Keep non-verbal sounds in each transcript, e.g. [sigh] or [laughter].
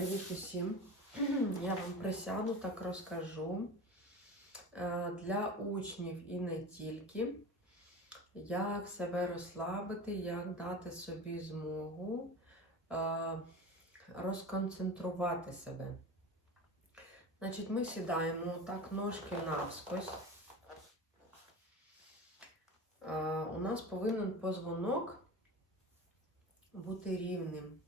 Привіт усім! [clears throat] Я вам присяду, так розкажу е, для учнів і не тільки, як себе розслабити, як дати собі змогу е, розконцентрувати себе. Значить, ми сідаємо так ножки навскось. Е, У нас повинен позвонок бути рівним.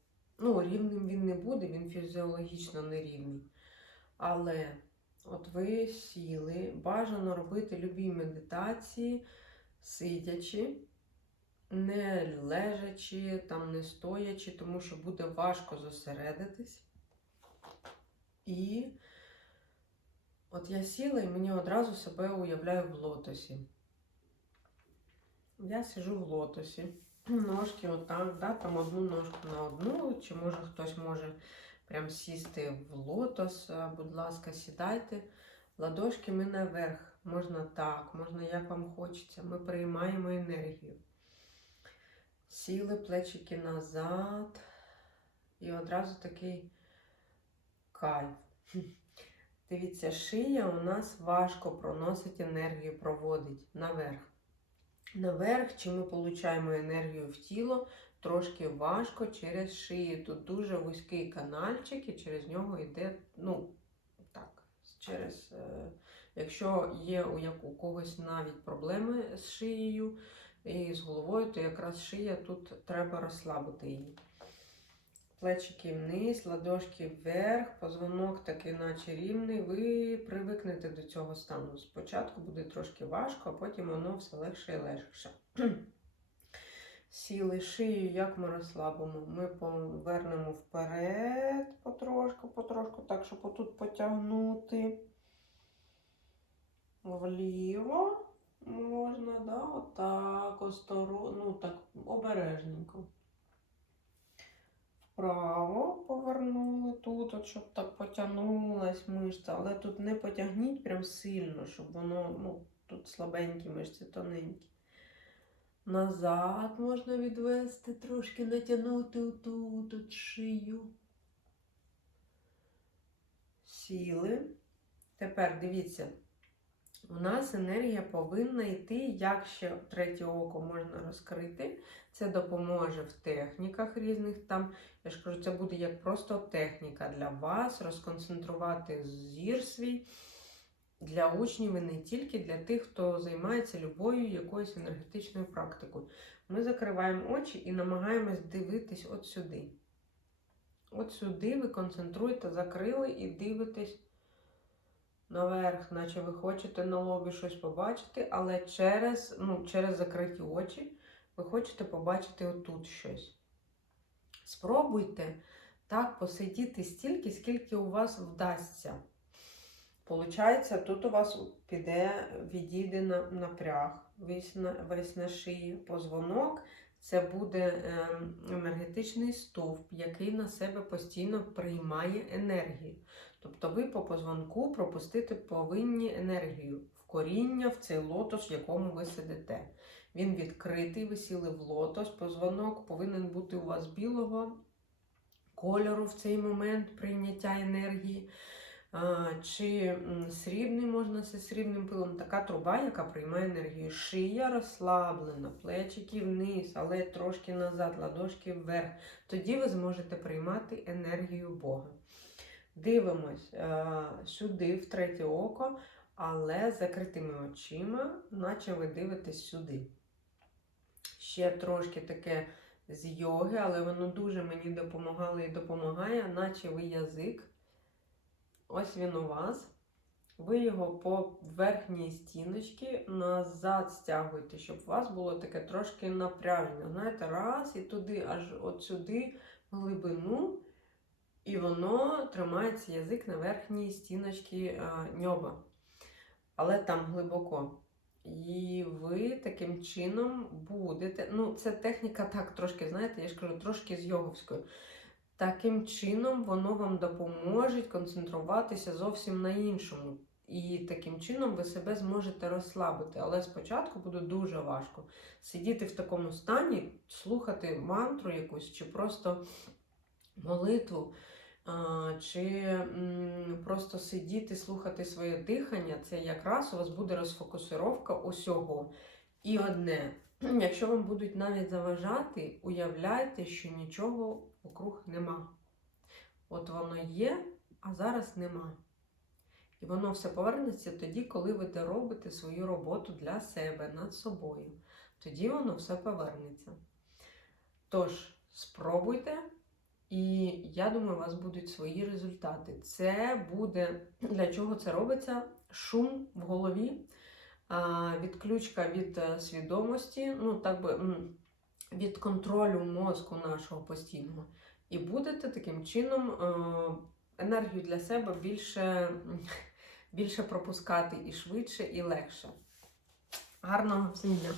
Ну, рівним він не буде, він фізіологічно нерівний. Але от ви сіли, бажано робити любі медитації, сидячи, не лежачи, там, не стоячи, тому що буде важко зосередитись. І от я сіла і мені одразу себе уявляю в лотосі. Я сижу в лотосі ножки отак, да, там одну ножку на одну, чи може хтось може прям сісти в лотос, будь ласка, сідайте. Ладошки ми наверх. Можна так, можна як вам хочеться. Ми приймаємо енергію. Сіли плечики назад. І одразу такий кайф. [laughs] Дивіться, шия у нас важко проносить енергію, проводить наверх наверх, чи ми отримуємо енергію в тіло, трошки важко через шию. Тут дуже вузький канальчик, і через нього йде, ну, так, через, е, якщо є у, як, у когось навіть проблеми з шиєю і з головою, то якраз шия тут треба розслабити її. Плечики вниз, ладошки вверх, позвонок такий, наче рівний. Ви привикнете до цього стану. Спочатку буде трошки важко, а потім воно все легше і легше. [clears throat] Сіли шию, як ми розслабимо. Ми повернемо вперед потрошку, потрошку, так, щоб отут потягнути. Вліво можна, да, отак, осторожно, ну так, обережненько вправо повернули тут, от, щоб так потягнулась мишця, але тут не потягніть прям сильно, щоб воно, ну, тут слабенькі мишці, тоненькі. Назад можна відвести, трошки натягнути отут от шию. Сіли. Тепер дивіться, у нас енергія повинна йти, як ще третє око можна розкрити. Це допоможе в техніках різних. Там, я ж кажу, це буде як просто техніка для вас, розконцентрувати зір свій для учнів і не тільки для тих, хто займається любою якоюсь енергетичною практикою. Ми закриваємо очі і намагаємось дивитись от сюди. От сюди ви концентруєте, закрили і дивитесь наверх, наче ви хочете на лобі щось побачити, але через, ну, через закриті очі ви хочете побачити отут щось. Спробуйте так посидіти стільки, скільки у вас вдасться. Получається, тут у вас піде, відійде на напряг, весь на, весь на шиї, позвонок. Це буде ем, енергетичний стовп, який на себе постійно приймає енергію. Тобто ви по позвонку пропустити повинні енергію в коріння, в цей лотос, в якому ви сидите. Він відкритий, ви сіли в лотос, позвонок повинен бути у вас білого кольору в цей момент прийняття енергії. Чи срібний можна зі срібним пилом, така труба, яка приймає енергію. Шия розслаблена, плечики вниз, але трошки назад, ладошки вверх. Тоді ви зможете приймати енергію Бога. Дивимось сюди, в третє око, але з закритими очима, наче ви дивитесь сюди. Ще трошки таке з йоги, але воно дуже мені допомагало і допомагає, наче ви язик. Ось він у вас. Ви його по верхній стіночці назад стягуєте, щоб у вас було таке трошки напряження. Знаєте, раз і туди, аж от сюди в глибину, і воно тримається язик на верхній стіночці ньоба. Але там глибоко. І ви таким чином будете. Ну, це техніка так трошки, знаєте, я ж кажу, трошки з йоговською. Таким чином, воно вам допоможе концентруватися зовсім на іншому. І таким чином ви себе зможете розслабити. Але спочатку буде дуже важко сидіти в такому стані, слухати мантру якусь чи просто молитву. чи просто сидіти, слухати своє дихання, це якраз у вас буде розфокусировка усього. І одне, якщо вам будуть навіть заважати, уявляйте, що нічого округ нема. От воно є, а зараз нема. І воно все повернеться тоді, коли ви доробите свою роботу для себе над собою. Тоді воно все повернеться. Тож, спробуйте, і я думаю, у вас будуть свої результати. Це буде для чого це робиться? Шум в голові, відключка від е, свідомості, ну так би від контролю мозку нашого постійного. І будете таким чином е, енергію для себе більше, більше пропускати і швидше, і легше. Гарного всім дня!